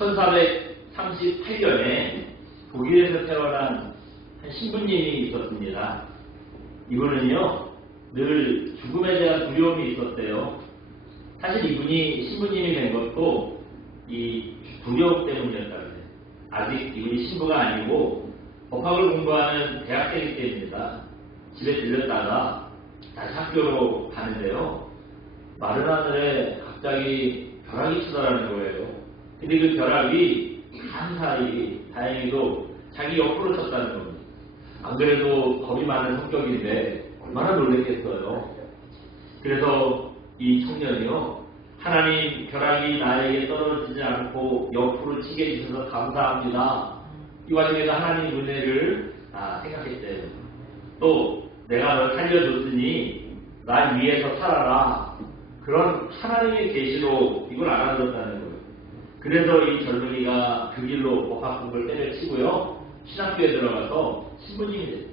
1438년에 독일에서 태어난 한 신부님이 있었습니다. 이분은요, 늘 죽음에 대한 두려움이 있었대요. 사실 이분이 신부님이 된 것도 이 두려움 때문이었다고 해요. 아직 이분이 신부가 아니고 법학을 공부하는 대학생일 때입니다. 집에 들렸다가 다시 학교로 가는데요. 마른 하늘에 갑자기 벼락이 치더라는 거예요. 근데 그 벼락이 감사히 다행히도 자기 옆으로 쳤다는 겁니다. 안 그래도 겁이 많은 성격인데 얼마나 놀랬겠어요. 그래서 이 청년이요, 하나님, 벼락이 나에게 떨어지지 않고 옆으로 치게 해주셔서 감사합니다. 이 과정에서 하나님 은혜를 생각했대요. 또 내가 널 살려줬으니 날 위해서 살아라. 그런 하나님의 계시로 이걸 알아들었다는 거예요. 그래서 이 젊은이가 그 길로 법학 공부를 때려치고요, 신학교에 들어가서 신부님이 됐어요.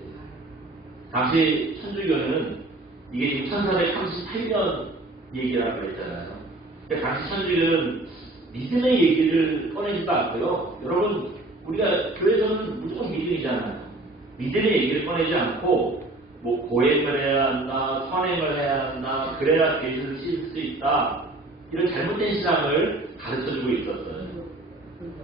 당시 천주교는 이게 지금 1438년 얘기라고 했잖아요. 그러니까 당시 천주교는 믿음의 얘기를 꺼내지도 않고요. 여러분, 우리가 교회에서는 무조건 믿음이잖아요. 믿음의 얘기를 꺼내지 않고 뭐 고행을 해야 한다, 선행을 해야 한다, 그래야 예수를 씻을 수 있다, 이런 잘못된 신앙을 가르쳐주고 있었어요.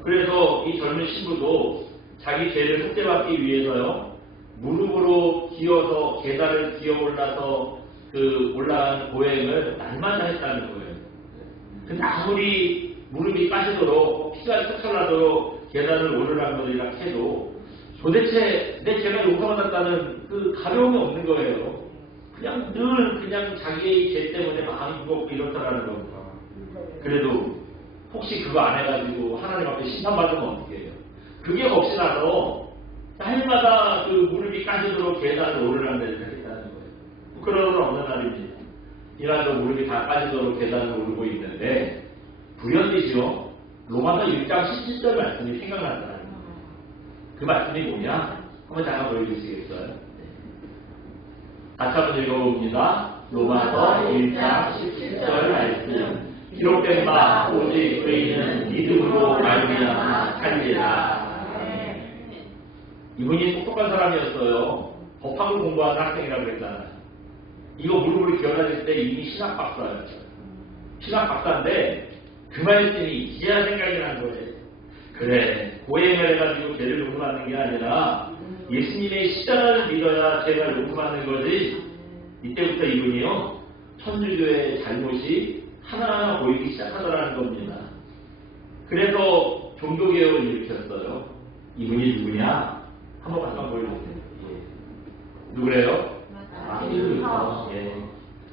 그래서 이 젊은 신부도 자기 죄를 속죄받기 위해서요, 무릎으로 기어서 계단을 기어 올라서 그 올라간 고행을 날마다 했다는 거예요. 근데 아무리 무릎이 까지도록 피가 철철 나도록 계단을 오르라는 것이라 해도 도대체 내 죄가 용서받았다는 그 가벼움이 없는 거예요. 그냥 늘 그냥 자기의 죄 때문에 마음이 무겁고 이렇다라는 겁니다. 그래도 혹시 그거 안 해가지고 하나님 앞에 심판받으면 어떻게 해요? 그게 없이 나서 해마다 그 무릎이 까지도록 계단을 오르라는 데를 했다는 거예요. 그러던 어느 날입니다. 이날도 무릎이 다 까지도록 계단을 오르고 있는데 불현이죠. 로마서 1장 17절 말씀이 생각난다는 거예요. 그 말씀이 뭐냐? 한번 잠깐 보여주시겠어요? 다시 한번 읽어봅니다. 로마서 1장 17절 말씀. 기록된 바 오직 의인은 믿음으로 말미암아 살리라. 이분이 똑똑한 사람이었어요. 법학을 공부하는 학생이라고 그랬잖아요. 이거 무릎을 기어다닐 때 이미 신학 박사였죠. 신학 박사인데 그 말씀이 이제야 생각이 난 거예요. 그래, 고행을 해가지고 죄를 용서받는 게 아니라 예수님의 십자가를 믿어야 죄가 용서받는 거지. 이때부터 이분이요, 천주교의 잘못이 하나하나 보이기 시작하더라는 겁니다. 그래서 종교개혁을 일으켰어요. 이분이 누구냐? 한번 잠깐 보여주세요. 예. 누구래요? 예.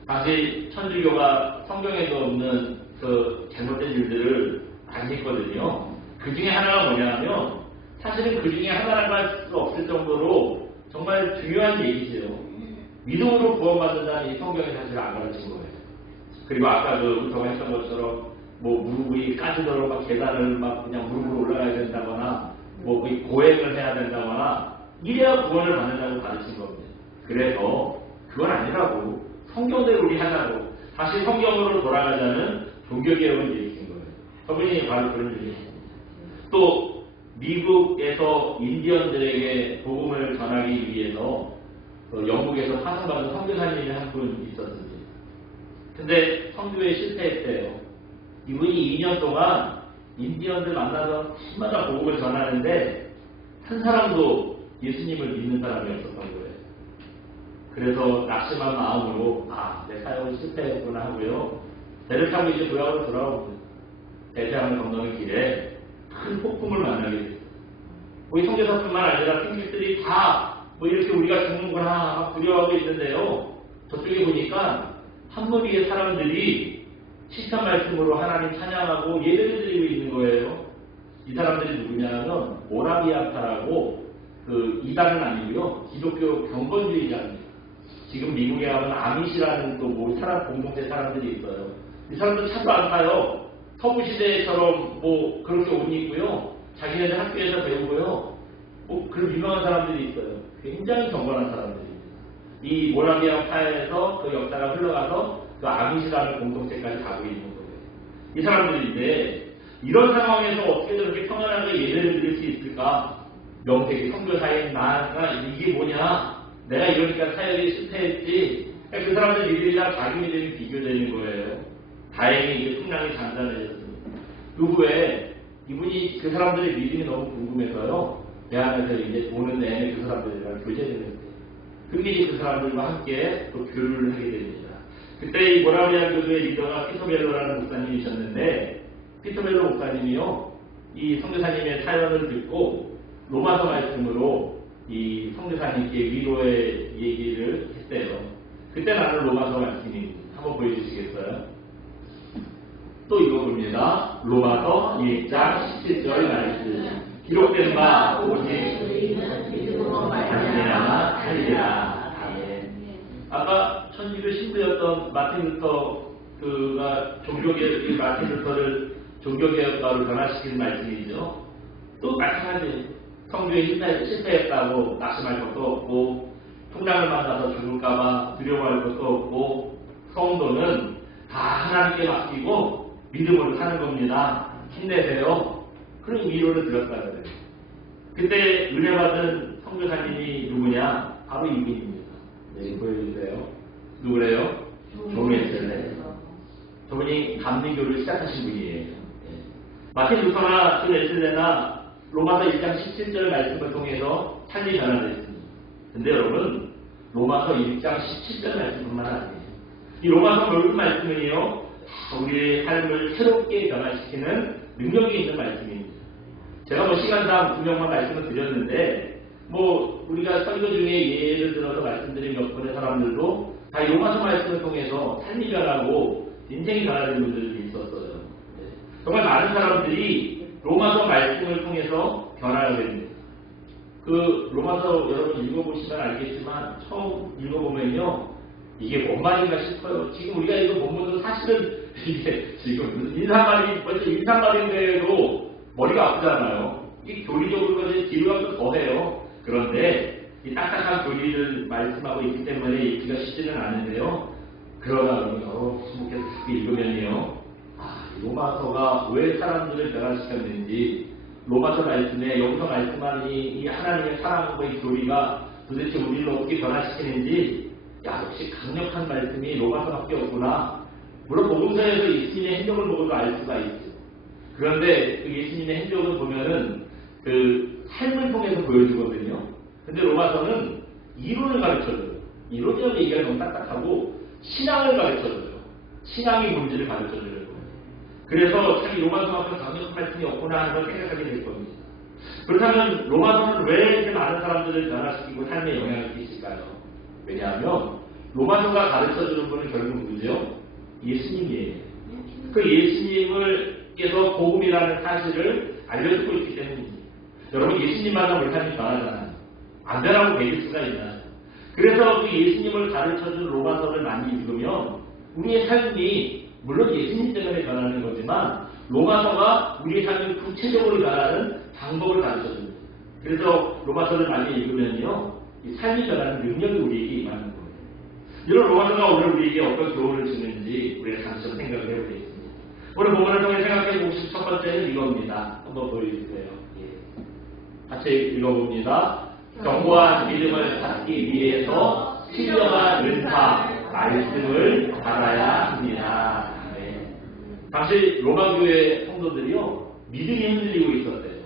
당시 천주교가 성경에도 없는 그 잘못된 일들을 많이 했거든요. 그 중에 하나가 뭐냐면, 사실은 그 중에 하나라고 할 수 없을 정도로 정말 중요한 얘기지요. 믿음으로 구원받는다는 이 성경에 사실 안 가르친 거예요. 그리고 아까 저가 했던 것처럼 뭐 무릎이 까지도록 막 계단을 막 그냥 무릎으로 올라가야 된다거나 뭐 고행을 해야 된다거나 이래야 구원을 받는다고 가르친 겁니다. 그래서 그건 아니라고, 성경대로 우리 하자고, 다시 성경으로 돌아가자는 종교개혁을 일으킨 거예요. 저분이 바로 그런 일이에요. 또 미국에서 인디언들에게 복음을 전하기 위해서 영국에서 파송받은 선교사님이 한 분 있었습니다. 근데 선교에 실패했대요. 이분이 2년 동안 인디언들 만나서 팀마다 복음을 전하는데 한 사람도 예수님을 믿는 사람이었었던 거예요. 그래서 낙심한 마음으로 내 사역을 실패했구나 하고요, 배를 타고 이제 고향으로 돌아오고 대서양을 건너는 길에 큰 폭풍을 만나게 됐어요. 우리 선교사뿐만 아니라 승객들이 다 뭐 이렇게 우리가 죽는구나 두려워하고 있는데요, 저쪽에 보니까 한 무리의 사람들이 시편 말씀으로 하나님 찬양하고 예배를 드리고 있는 거예요. 이 사람들이 누구냐면 모라비아파라고, 그 이단은 아니고요, 기독교 경건주의자입니다. 지금 미국에 가면 아밋이라는 또 뭐 사람 공동체 사람들이 있어요. 이 사람들 차도 안 타요. 서부 시대처럼 뭐 그렇게 옷 입고요, 자기네들 학교에서 배우고요, 뭐 그런 유명한 사람들이 있어요. 굉장히 경건한 사람들입니다. 이 모라비아파에서 그 역사가 흘러가서 그 아밋이라는 공동체까지 가고 있는 거예요. 이 사람들인데 이런 상황에서 어떻게 저렇게 평안하게 예배를 드릴 수 있을까? 명색이 선교사인 나가 이게 뭐냐? 내가 이러니까 사역이 실패했지. 그 사람들 믿음이랑 자기 믿음이 비교되는 거예요. 다행히 이게 풍랑이 잔잔해졌습니다. 그 후에 이분이 그 사람들의 믿음이 너무 궁금해서요. 대안에서 이제 오는 내내 그 사람들이랑 교제되는 거예요. 금일이 그 사람들과 함께 또 교류를 하게 됩니다. 그때 이 모라비안 교도의 리더가 피터벨로라는 목사님이셨는데, 피터벨로 목사님이요, 이 선교사님의 사연을 듣고 로마서 말씀으로 이 선교사님께 위로의 얘기를 했대요. 그때 나는 로마서 말씀입니다. 한번 보여주시겠어요? 또 읽어봅니다. 로마서 1장 17절 말씀. 기록된 바 오직 말씀이나 살리라. 아멘. 아까 천주교 신부였던 마틴 루터 그가 종교개혁 마틴 루터를 종교개혁가로 변화시킨 말씀이죠. 또 마찬가지 성교에 실패했다고 낙심할 것도 없고 풍랑을 만나서 죽을까봐 두려워할 것도 없고 성도는 다 하나님께 맡기고 믿음으로 사는 겁니다. 힘내세요. 그런 위로를 드렸다 그래요. 그때 은혜 받은 선교사님이 누구냐? 바로 이분입니다. 네, 보여주세요. 누구래요? 존 웨슬레. 저분이 감리교를 시작하신 분이에요. 네. 마틴 루터나 존 웨슬레나 로마서 1장 17절 말씀을 통해서 삶이 변화됐습니다. 근데 여러분, 로마서 1장 17절 말씀뿐만 아니에요. 이 로마서 모든 말씀은요, 우리의 삶을 새롭게 변화시키는 능력이 있는 말씀입니다. 제가 뭐 시간상 두 명만 말씀을 드렸는데, 뭐 우리가 설교 중에 예를 들어서 말씀드린 몇 분의 사람들도 다 로마서 말씀을 통해서 삶이 변하고 인생이 변화된 분들이 있었어요. 네. 정말 많은 사람들이 로마서 말씀을 통해서 변화를 됩니다. 그 로마서 여러분 읽어보시면 알겠지만 처음 읽어보면요, 이게 뭔 말인가 싶어요. 지금 우리가 이거 본문도 사실은 이게 지금 무슨 인상말인데도 머리가 아프잖아요. 이 교리적으로 뒤로 가면 더해요. 그런데 이 딱딱한 교리를 말씀하고 있기 때문에 읽기가 쉽지는 않은데요. 그러다 보니 스무께서 읽으면요, 로마서가 왜 사람들을 변화시켰는지, 로마서 말씀에 여기서 말씀하는 이 하나님의 사랑과 이 교리가 도대체 우리를 어떻게 변화시키는지, 역시 강력한 말씀이 로마서밖에 없구나. 물론 복음서에서 예수님의 행적을 보고도 알 수가 있죠. 그런데 그 예수님의 행적을 보면은 그 삶을 통해서 보여주거든요. 근데 로마서는 이론을 가르쳐줘요. 이론이라고 얘기가 너무 딱딱하고 신앙을 가르쳐줘요. 신앙의 본질을 가르쳐주는 거예요. 그래서 참 로마서만큼 강력한 말씀이 없구나 하는 걸 생각하게 될 겁니다. 그렇다면 로마서는 왜 이렇게 많은 사람들을 변화시키고 삶에 영향을 끼칠까요? 왜냐하면 로마서가 가르쳐주는 분은 결국 누구죠? 예수님이에요. 그 예수님께서 복음이라는 사실을 알려주고 있기 때문입니다. 여러분, 예수님 만나면 우리 삶이 변하잖아요. 안 변하고 배길 수가 있나요? 그래서 그 예수님을 가르쳐준 로마서를 많이 읽으면 우리의 삶이 물론 예수님 때문에 변하는 거지만 로마서가 우리의 삶을 구체적으로 변하는 방법을 가르쳐줍니다. 그래서 로마서를 많이 읽으면요, 이 삶이 변하는 능력이 우리에게 임하는 거예요. 이런 로마서가 오늘 우리에게 어떤 교훈을 주는지 우리가 잠시 좀 생각을 해보겠습니다. 오늘 본문을 통해 생각해보고 싶은 첫 번째는 이겁니다. 한번 보여주세요. 예. 같이 읽어봅니다. 견고한 믿음을 갖기 위해서 신령한 은사, 말씀을 받아야 합니다. 네. 당시 로마교회 성도들이요, 믿음이 흔들리고 있었대요.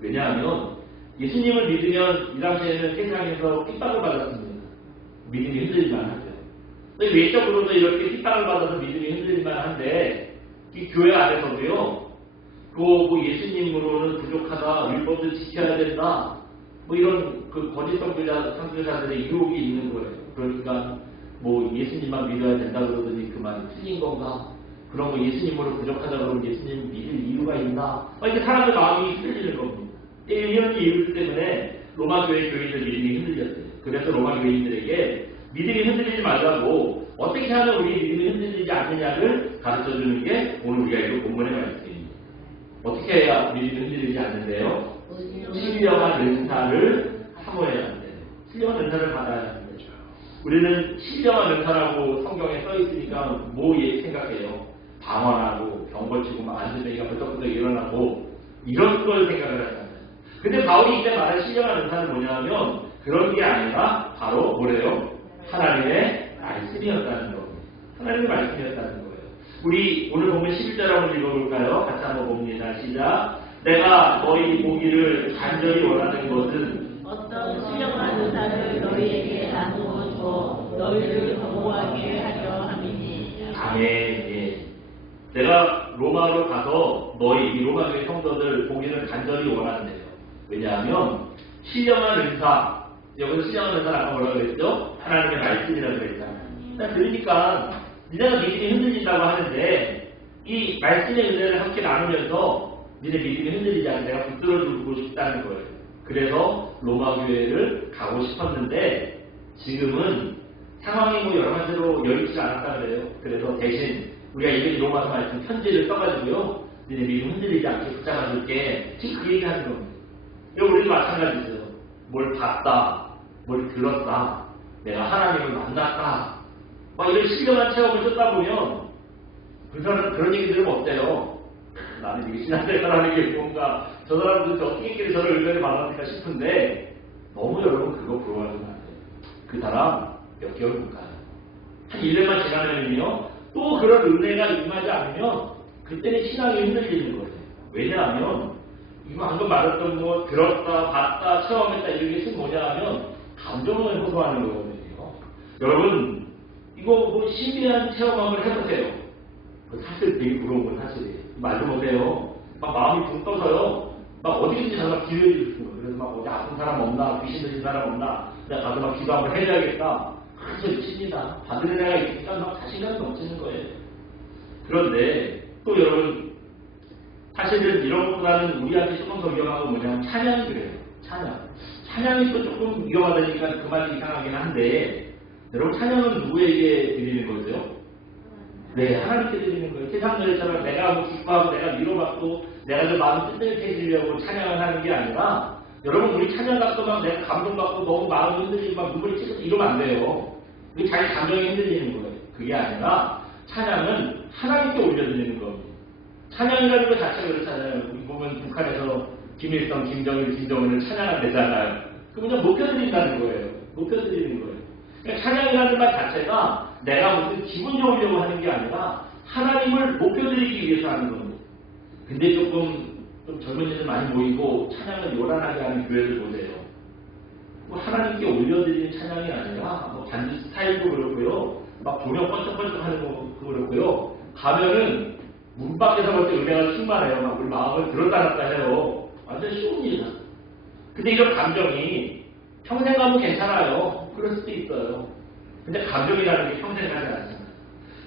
왜냐하면 예수님을 믿으면 이 당시에는 세상에서 핍박을 받았습니다. 믿음이 흔들릴만 하죠. 외적으로도 이렇게 핍박을 받아서 믿음이 흔들릴만 한데, 이 교회 안에서도요, 뭐 예수님으로는 부족하다, 율법을 지켜야 된다, 뭐 이런 그 거짓 선교사들의 유혹이 있는 거예요. 그러니까 뭐 예수님만 믿어야 된다 그러더니 그 말이 틀린 건가? 그런 거 예수님으로 부족하다 그러면 예수님 믿을 이유가 있나? 이렇게 사람의 마음이 흔들리는 겁니다. 이런 이유 때문에 로마 교회 교인들 믿음이 흔들렸어요. 그래서 로마 교인들에게 믿음이 흔들리지 말라고 어떻게 하면 우리 믿음이 흔들리지 않느냐를 가르쳐주는 게 오늘 우리가 읽은 본문의 말씀입니다. 어떻게 해야 믿음이 흔들리지 않는데요? 신령한 은사를 사모해야 한대요. 신령한 은사를 받아야 합니다. 우리는 신령한 은사라고 성경에 써 있으니까 뭐 생각해요? 방언하고 경고치고 막 안전뱅이가 벌떡벌떡 일어나고 이런 걸 생각을 하잖아요. 근데 바울이 이때 말한 신령한 은사는 뭐냐면 그런 게 아니라 바로 뭐래요? 하나님의 말씀이었다는 거예요. 하나님의 말씀이었다는 거예요. 우리 오늘 보면 11절 한번 읽어볼까요? 같이 한번 봅니다. 시작. 내가 너희 보기를 간절히 원하는 것은 어떤 신령한 은사를 너희에게 나누어 주어 너희를 보호하게 하려 함이니. 아멘. 예. 내가 로마로 가서 너희 이 로마 교회 성도들 보기를 간절히 원한대요. 왜냐하면 신령한 은사, 여기서 신령한 은사를 아까 뭐라고 그랬죠? 하나님의 말씀이라고 그랬잖아요. 그러니까 니네가 믿음이 흔들린다고 하는데 이 말씀의 은혜를 함께 나누면서 니네 믿음이 흔들리지 않게 내가 붙들어주고 싶다는 거예요. 그래서 로마 교회를 가고 싶었는데 지금은 상황이 뭐 여러 가지로 여의치 않았다 그래요. 그래서 대신 우리가 이번에 로마서 말씀 편지를 써가지고요. 니네 믿음 흔들리지 않게 붙잡아줄게. 지금 그 얘기 하는 겁니다. 여러분 우리도 마찬가지죠. 뭘 봤다, 뭘 들었다, 내가 하나님을 만났다. 막 이런 신령한 체험을 쫓다 보면 그 사람 그런 얘기 들으면 어때요? 나는 이게 신앙생활하는 게 뭔가 저 사람들 어떻게 했길래 저를 은혜를 받았을까 싶은데 너무 여러분 그거 부러워하시면 안 돼요. 그 사람 몇 개월 못 가요. 한 1년만 지나면요 또 그런 은혜가 임하지 않으면 그때는 신앙이 흔들리는 거예요. 왜냐하면 이거 방금 말했던 뭐 들었다, 봤다, 체험했다 이런 게 뭐냐 하면 감정을 호소하는 거거든요. 여러분 이거 뭐 신비한 체험 한번 해보세요. 사실 되게 부러운 건 사실이에요. 말도 못해요. 막 마음이 붕 떠서요. 막 어디든지 가서 기도해 주고 싶은 거예요. 그래서 막 어디 아픈 사람 없나, 귀신 들린 사람 없나, 내가 가서 막 기도 한번 해줘야겠다. 그래서 미칩니다. 받는 애가 있으니까 막 자신감이 넘치는 거예요. 그런데 또 여러분 사실은 이런 것보다는 우리한테 조금 더 위험한 건 뭐냐면 찬양이 그래요. 찬양이 또 조금 위험하다니까 그 말이 이상하긴 한데 여러분 찬양은 누구에게 드리는 거죠? 네, 하나님께 드리는 거예요. 세상들처럼 내가 뭐 기뻐하고 내가 위로받고 내가 그 마음 뜨뜻해지려고 찬양을 하는 게 아니라 여러분 우리 찬양 갖고 막 내가 감동받고 너무 마음이 흔들리고 막 눈물이 찌고 이러면 안 돼요. 우리 자기 감정이 흔들리는 거예요. 그게 아니라 찬양은 하나님께 올려드리는 겁니다. 찬양이라는 것 자체가 그렇잖아요. 우리 보면 북한에서 김일성, 김정일, 김정은을 찬양한대잖아요. 그냥 높여드린다는 거예요. 높여드리는 거예요. 그러니까 찬양이라는 말 자체가 내가 무슨 기분 좋으려고 하는 게 아니라 하나님을 높여드리기 위해서 하는 겁니다. 근데 좀 젊은이들 많이 모이고 찬양을 요란하게 하는 교회를 보세요. 뭐 하나님께 올려드리는 찬양이 아니라 뭐 단지 스타일도 그렇고요. 막 조명 번쩍번쩍 하는 것도 그렇고요. 가면은 문 밖에서 볼 때 은혜가 충만해요. 막 우리 마음을 들었다 놨다 해요. 완전 쉬운 일이다. 근데 이런 감정이 평생 가면 괜찮아요. 그럴 수도 있어요. 근데 감정이라는 게 평생 가지 않잖아요.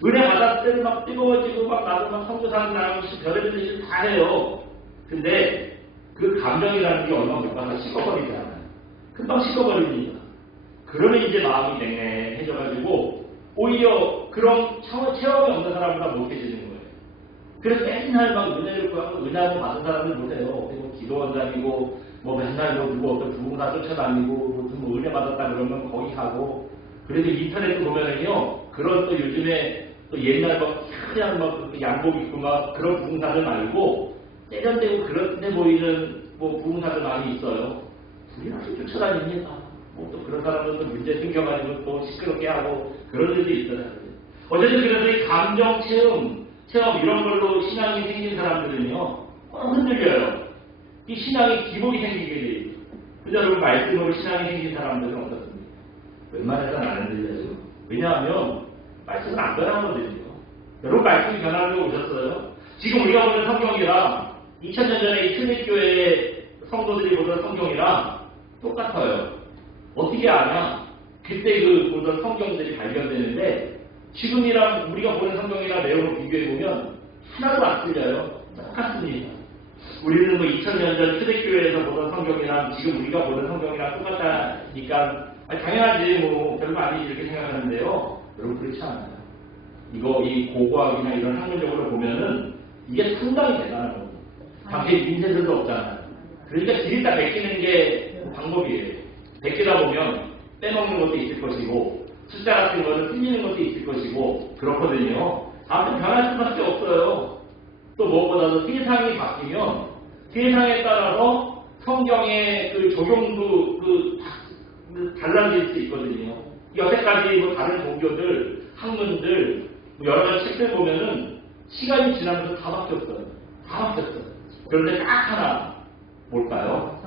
은혜 받았을 때는 막 뜨거워지고 막 나도 막 성교사는 나가고 별의별 일을 다 해요. 근데 그 감정이라는 게 얼마 못 가서 식어버리잖아요. 금방 식어버립니다. 그러면 이제 마음이 냉랭해져가지고 오히려 그런 체험이 없는 사람보다 못해지는 거예요. 그래서 맨날 막 은혜를 구하고 은혜 한번 받은 사람들 못해요. 뭐 기도원 다니고 뭐 맨날 뭐 누구 어떤 부흥사 쫓아다니고 무슨 뭐 은혜 받았다 그러면 거기 가고 그래서 인터넷 보면은요 그런 또 요즘에 또 옛날 막 그냥 막 양복 입고 막 그런 부흥사들 말고 세련되고 그런 데 보이는 뭐 부흥사들 많이 있어요. 우리 아주 쫓아다닙니다. 뭐 또 그런 사람들도 문제 생겨가지고 또 시끄럽게 하고 그런 일도 있더라고요. 어쨌든 그래서 이 감정 체험 이런 걸로 신앙이 생긴 사람들은요 꼭 흔들려요. 이 신앙이 기복이 생기게 돼요. 그래서 여러분 말씀으로 신앙이 생긴 사람들은 어떻습니까? 웬만해서는 안 흔들려요. 왜냐하면 말씀은 안 변하거든요. 여러분 말씀이 변하는 거 보셨어요? 지금 우리가 보는 성경이랑 2000년 전에 이 초대교회 성도들이 보던 성경이랑 똑같아요. 어떻게 아냐? 그때 그 보던 성경들이 발견되는데 지금이랑 우리가 보는 성경이랑 내용을 비교해보면 하나도 안 틀려요. 똑같습니다. 우리는 뭐 2000년 전 초대교회에서 보던 성경이랑 지금 우리가 보는 성경이랑 똑같다니까 당연하지 뭐 별거 아니지 이렇게 생각하는데요. 여러분 그렇지 않아요. 이 고고학이나 이런 학문적으로 보면은 이게 상당히 대단한 겁니다. 밖에 인쇄들도 없잖아요. 그러니까 지리다 베끼는 게 방법이에요. 베끼다 보면 빼먹는 것도 있을 것이고 숫자 같은 거는 틀리는 것도 있을 것이고 그렇거든요. 아무튼 변할 수밖에 없어요. 또 무엇보다도 세상이 바뀌면 세상에 따라서 성경의 그 적용도 달라질 수 있거든요. 여태까지 뭐 다른 종교들, 학문들, 뭐 여러 가지 책들 보면은 시간이 지나면서 다 바뀌었어요. 다 바뀌었어요. 그런데 딱 하나, 뭘까요?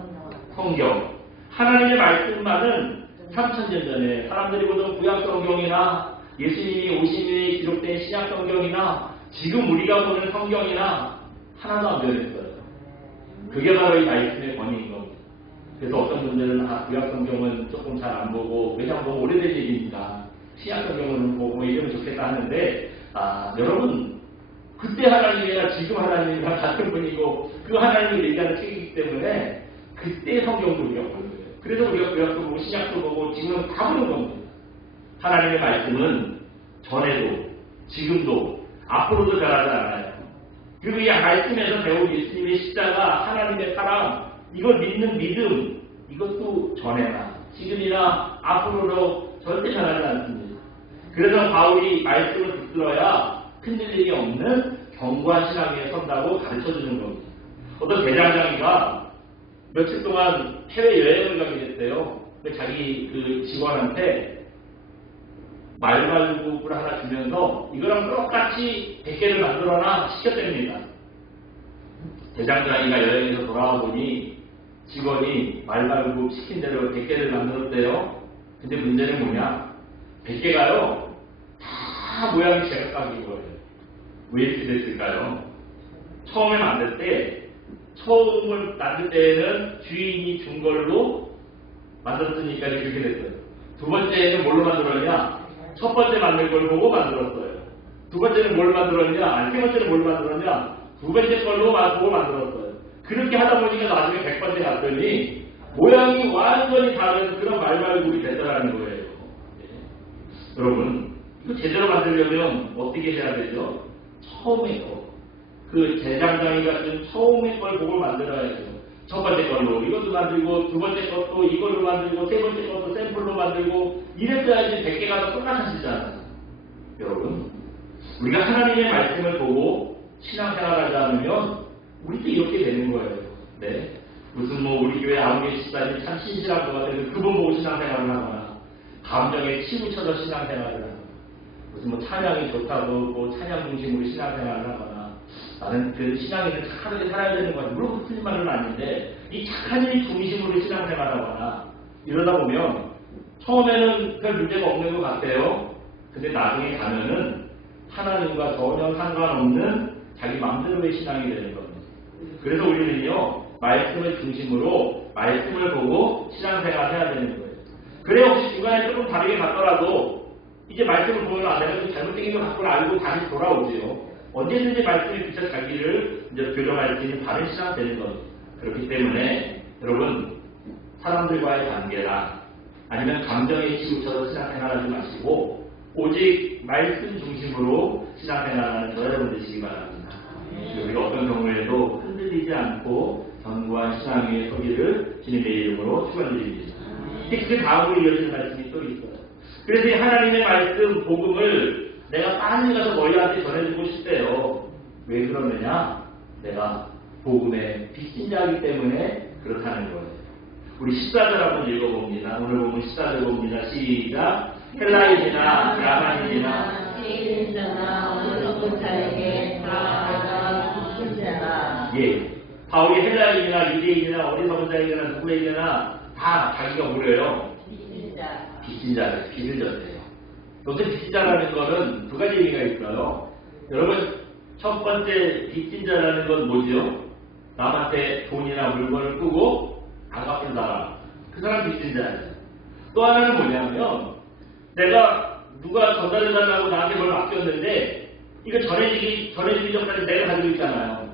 성경. 하나님의 말씀만은 3000년 전에 사람들이 보던 구약 성경이나 예수님이 오신 후에 기록된 신약 성경이나 지금 우리가 보는 성경이나 하나도 안 변했어요. 그게 바로 이 말씀의 권위인 겁니다. 그래서 어떤 분들은 구약 성경은 조금 잘 안 보고 왜냐하면 너무 오래된 얘기니까 신약 성경은 보고 이러면 좋겠다 하는데 여러분 그때 하나님이랑 지금 하나님이랑 같은 분이고 그 하나님을 얘기하는 책이기 때문에 그때 성경도 우리가 보는 거예요. 그래서 우리가 구약도 보고 신약도 보고 지금은 다 보는 겁니다. 하나님의 말씀은 전에도 지금도 앞으로도 변하지 않아요. 그리고 이 말씀에서 배운 예수님의 십자가, 하나님의 사랑, 이걸 믿는 믿음, 이것도 전에나 지금이나 앞으로도 절대 변하지 않습니다. 그래서 바울이 말씀을 붙들어야 흔들림이 없는 견고한 신앙 위에 선다고 가르쳐주는 겁니다. 어떤 대장장이가 며칠 동안 해외여행을 가게 됐대요. 자기 그 직원한테 말발굽을 하나 주면서 이거랑 똑같이 100개를 만들어놔 시켰답니다. 대장장이가 여행에서 돌아와 보니 직원이 말발굽 시킨 대로 100개를 만들었대요. 근데 문제는 뭐냐? 100개가요 다 모양이 제각각인 거예요. 왜 이렇게 됐을까요? 처음에 만들 때 처음을 만들 때에는 주인이 준 걸로 만들었으니까 이렇게 됐어요. 두 번째는 뭘로 만들었냐? 첫 번째 만든 걸 보고 만들었어요. 두 번째는 뭘 만들었냐? 세 번째는 뭘 만들었냐? 두 번째 걸로 보고 만들었어요. 그렇게 하다 보니까 나중에 100번째 갔더니 모양이 완전히 다른 그런 말발굽이 됐다라는 거예요. 네. 여러분, 이거 제대로 만들려면 어떻게 해야 되죠? 처음에 거. 그 대장장이 같은 처음에 걸 보고 만들어야죠. 첫 번째 걸로 이것도 만들고 두 번째 것도 이걸로 만들고 세 번째 것도 샘플로 만들고 이랬어야지 100개가 다 똑같아지잖아요. 여러분 우리가 하나님의 말씀을 보고 신앙생활하지 않으면 우리도 이렇게 되는 거예요. 네. 무슨 뭐 우리 교회 아무개 집사님 참 신실한 것 같아서 그분 보고 신앙생활을 하거나 감정에 치우쳐서 신앙생활을 하거나 무슨 뭐 찬양이 좋다고 뭐 찬양 중심으로 신앙생활을 하거나 나는 그 신앙인은 착하게 살아야 되는 거 같아요. 물론 틀린 말은 아닌데 이 착한 일 중심으로 신앙생활하거나 이러다 보면 처음에는 별 문제가 없는 것 같아요. 근데 나중에 가면은 하나님과 전혀 상관없는 자기 마음대로의 신앙이 되는 겁니다. 그래서 우리는요 말씀을 중심으로 말씀을 보고 신앙생활을 해야 되는 거예요. 그래 혹시 중간에 조금 다르게 갔더라도 이제 말씀을 보면 내가 좀 잘못된 것 같구나 알고 다시 돌아오지요. 언제든지 말씀에 비춰 자기를 이제 교정할 수 있는 바른 신앙 되는 겁니다. 그렇기 때문에 여러분 사람들과의 관계나 아니면 감정에 치우쳐서 신앙생활하지 마시고 오직 말씀 중심으로 신앙생활하는 저 여러분 되시기 바랍니다. 우리가 어떤 경우에도 흔들리지 않고 견고한 신앙 위에 서기를 주님의 이름으로 축원드립니다. 그 다음으로 이어지는 말씀이 또 있어요. 그래서 이 하나님의 말씀 복음을 내가 빨리 가서 너희한테 전해주고 싶대요. 왜 그러느냐? 내가 복음의 빚진 자이기 때문에 그렇다는 거예요. 우리 14절 한번 읽어봅니다. 오늘 보면 14절 봅니다. 시작. 헬라인이나 야만인이나 빚진 자나 어리석은 자에게 다 빚진 자다. 예. 바울이 헬라인이나 유대인이나 어리석은 자에게나 누구에게나 다 자기가 뭐래요? 빚진 자. 빚진 자를 빚을 졌대요. 여기서 빚진 자라는 거는 두 가지 의미가 있어요. 여러분 첫 번째 빚진 자라는 건 뭐죠? 남한테 돈이나 물건을 끄고 안 갚은 사람. 그 사람 빚진 자예요. 또 하나는 뭐냐면 내가 누가 전달해달라고 나한테 뭘 맡겼는데 이거 전해주기 전까지 내가 가지고 있잖아요.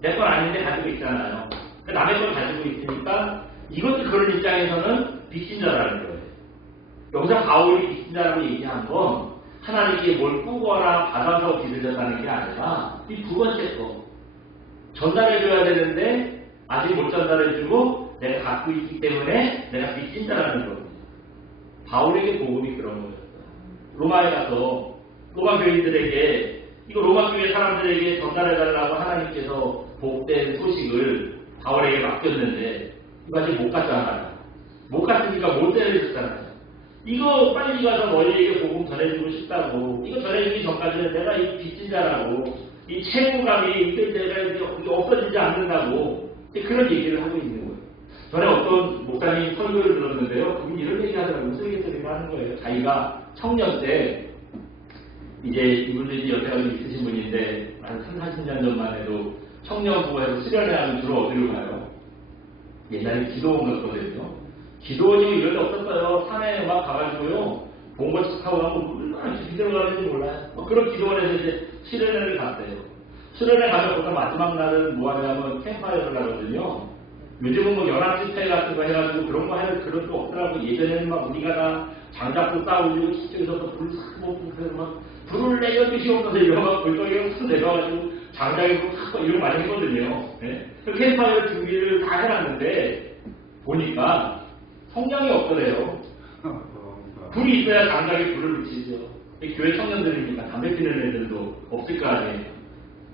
내 건 아닌데 가지고 있잖아요. 남의 걸 가지고 있으니까 이것도 그런 입장에서는 빚진 자라는 거예요. 여기서 바울이 빚진 자라고 얘기한 건 하나님께 뭘 꾸거나 받아서 빚을 졌다는 게 아니라 이 두 번째 거 전달해줘야 되는데 아직 못 전달해주고 내가 갖고 있기 때문에 내가 빚진 자라는 거거든요. 바울에게 복음이 그런 거였어요. 로마에 가서 로마 교인들에게 이거 로마 교회 사람들에게 전달해달라고 하나님께서 복된 소식을 바울에게 맡겼는데 이거 아직 못 갔잖아요. 못 갔으니까 못 때려줬잖아요. 이거 빨리 가서 너희에게 복음 전해주고 싶다고. 이거 전해주기 전까지는 내가 이 빚진 자라고. 이 채무감이 이때 내가 이제 없어지지 않는다고. 그런 얘기를 하고 있는 거예요. 전에 어떤 목사님 설교를 들었는데요. 그분이 이런 얘기 하더라고요. 무슨 얘기를 하는 거예요. 자기가 청년 때 이제 이분들이 여태까지 있으신 분인데 한 30-40년 전만 해도 청년부에서 수련회하면 주로 어디로 가요? 옛날에 기도원 갔거든요. 기도원이 이런 데 없었어요. 산에 막 가가지고요. 봉고차 타고 가면 얼마나 기대로 가는지 몰라요. 그런 기도원에서 이제 수련회를 갔대요. 수련회 가면 보통 마지막 날은 뭐 하냐면 캠파이어를 하거든요. 요즘은 뭐 연합집회 같은 거 해가지고 그런 거 할 그런 거 없더라고. 예전에는 막 우리가 다 장작도 싸우고 저기서 불 사고 막 불을 내려 뜻이 없어서 이런 거 불덩이가 확 내려가지고 장작에 불 이런 거 많이 했거든요. 네? 캠파이어 준비를 다 해놨는데 보니까 성냥이 없더래요. 불이 있어야 장작에 불을 붙이죠. 교회 청년들이니까 담배 피는 애들도 없을 거 아니에요.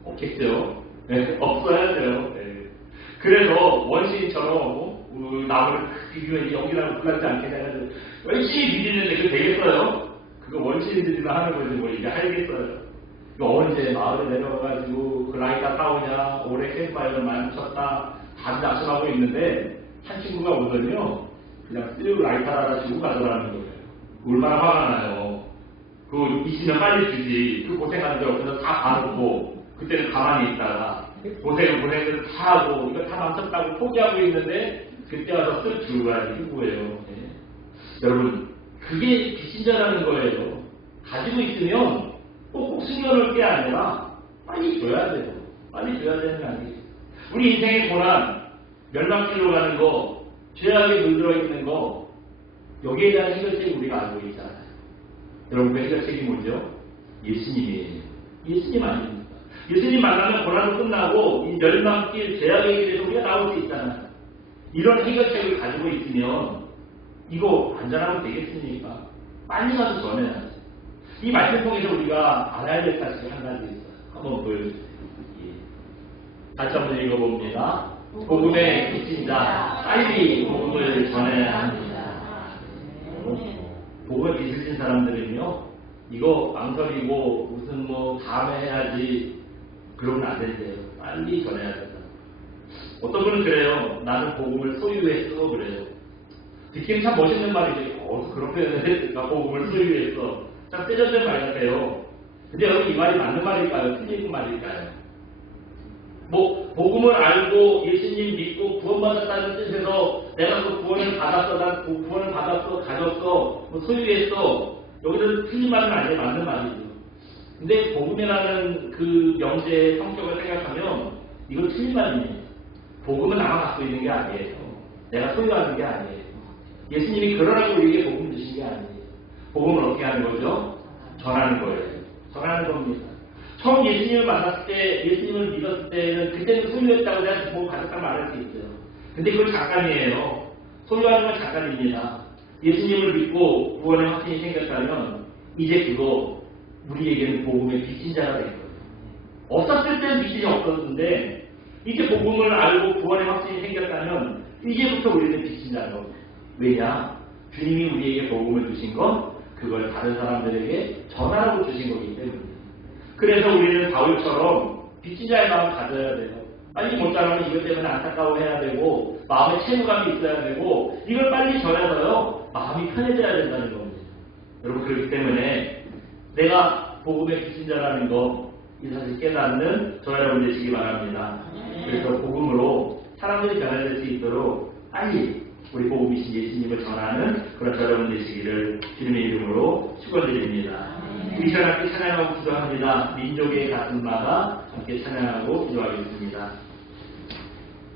없겠죠. 네, 없어야 돼요. 네. 그래서 원시인처럼 나무를 비비면 여기라고 불나지 않게 해가지고 열심히 비비는데 그거 되겠어요? 그거 원시인들이나 하는 거지 뭐 이게 하겠어요? 이거 언제 마을에 내려가가지고 그 라이터 싸우냐 올해 캠파이어를 많이 쳤다 다들 낙심하고 있는데 한 친구가 오더니요 그냥 쓰레기 라이터 하나 주고 가더라는 거예요. 얼마나 화가 나요. 그거 있으면 빨리 주지. 그 고생하는 데 없어서 다 봐놓고 그때는 가만히 있다가 고생을 다 하고 이거 다 망쳤다고 포기하고 있는데 그때 와서 쓱 주고 가야지 그거예요. 네. 여러분 그게 빚진자라는 거예요. 가지고 있으면 꼭 숨겨놓을 게 아니라 빨리 줘야 돼요. 빨리 줘야 되는 거 아니에요. 우리 인생의 고난, 멸망길로 가는 거, 죄악에 물들어 있는 거 여기에 대한 해결책이 우리가 알고 있잖아요. 여러분 그 해결책이 뭐죠? 예수님이에요. 예수님 아닙니까? 예수님 만나면 고난도 끝나고 이 멸망길, 죄악의 길에서 우리가 나올 수 있잖아요. 이런 해결책을 가지고 있으면 이거 안전하면 되겠습니까? 빨리 가서 전해야지. 이 말씀 통해서 우리가 알아야 될 사실이 한 가지 있어요. 한번 보여주세요. 예. 다시 한번 읽어봅니다. 복음의 빚진 자, 빨리 복음을 전해야 합니다. 복음을 빚으신 사람들은요, 이거 망설이고 무슨 뭐 다음에 해야지 그러면 안 된대요. 빨리 전해야 된다. 어떤 분은 그래요. 나는 복음을 소유했어 그래요. 듣기는 참 멋있는 말이죠. 그런 표현을 했을까? 복음을 소유했어. 참 세련된 말 같아요. 근데 여러분 이 말이 맞는 말일까요? 틀린 말일까요? 뭐 복음을 알고 예수님 믿고 구원받았다는 뜻에서 내가 그 구원을 받았어, 난 그 구원을 받았어, 가졌어, 뭐 소유했어. 여기는 틀린 말은 아니에요. 맞는 말이죠. 근데 복음이라는 그 명제의 성격을 생각하면 이건 틀린 말입니다. 복음은 나만 갖고 있는 게 아니에요. 내가 소유하는 게 아니에요. 예수님이 그러라고 우리에게 복음 주신 게 아니에요. 복음을 어떻게 하는 거죠? 전하는 거예요. 전하는 겁니다. 처음 예수님을 만났을 때, 예수님을 믿었을 때는 그때는 소유했다고 내가 뭐 가졌다고 말할 수 있어요. 근데 그건 잠깐이에요. 소유하는 건 잠깐입니다. 예수님을 믿고 구원의 확신이 생겼다면 이제 그거 우리에게는 복음의 빚진 자가 된 거예요. 없었을 때는 빚이 없었는데 이제 복음을 알고 구원의 확신이 생겼다면 이제부터 우리는 빚진 자가 돼요. 왜냐? 주님이 우리에게 복음을 주신 건 그걸 다른 사람들에게 전하라고 주신 거기 때문에. 그래서 우리는 바울처럼 빚진 자의 마음을 가져야 돼요. 빨리 못 자라면 이것 때문에 안타까워해야 되고 마음에 채무감이 있어야 되고 이걸 빨리 전해서요 마음이 편해져야 된다는 겁니다. 여러분 그렇기 때문에 내가 복음의 빚진 자라는 거 이 사실 깨닫는 저 여러분 되시기 바랍니다. 그래서 복음으로 사람들이 변화될 수 있도록 빨리 우리 복음이신 예수님을 전하는 그런 저 여러분 되시기를 주님의 이름으로 축원드립니다. 우리 시간 함께 찬양하고 기도합니다. 민족의 가슴마다 함께 찬양하고 기도하겠습니다.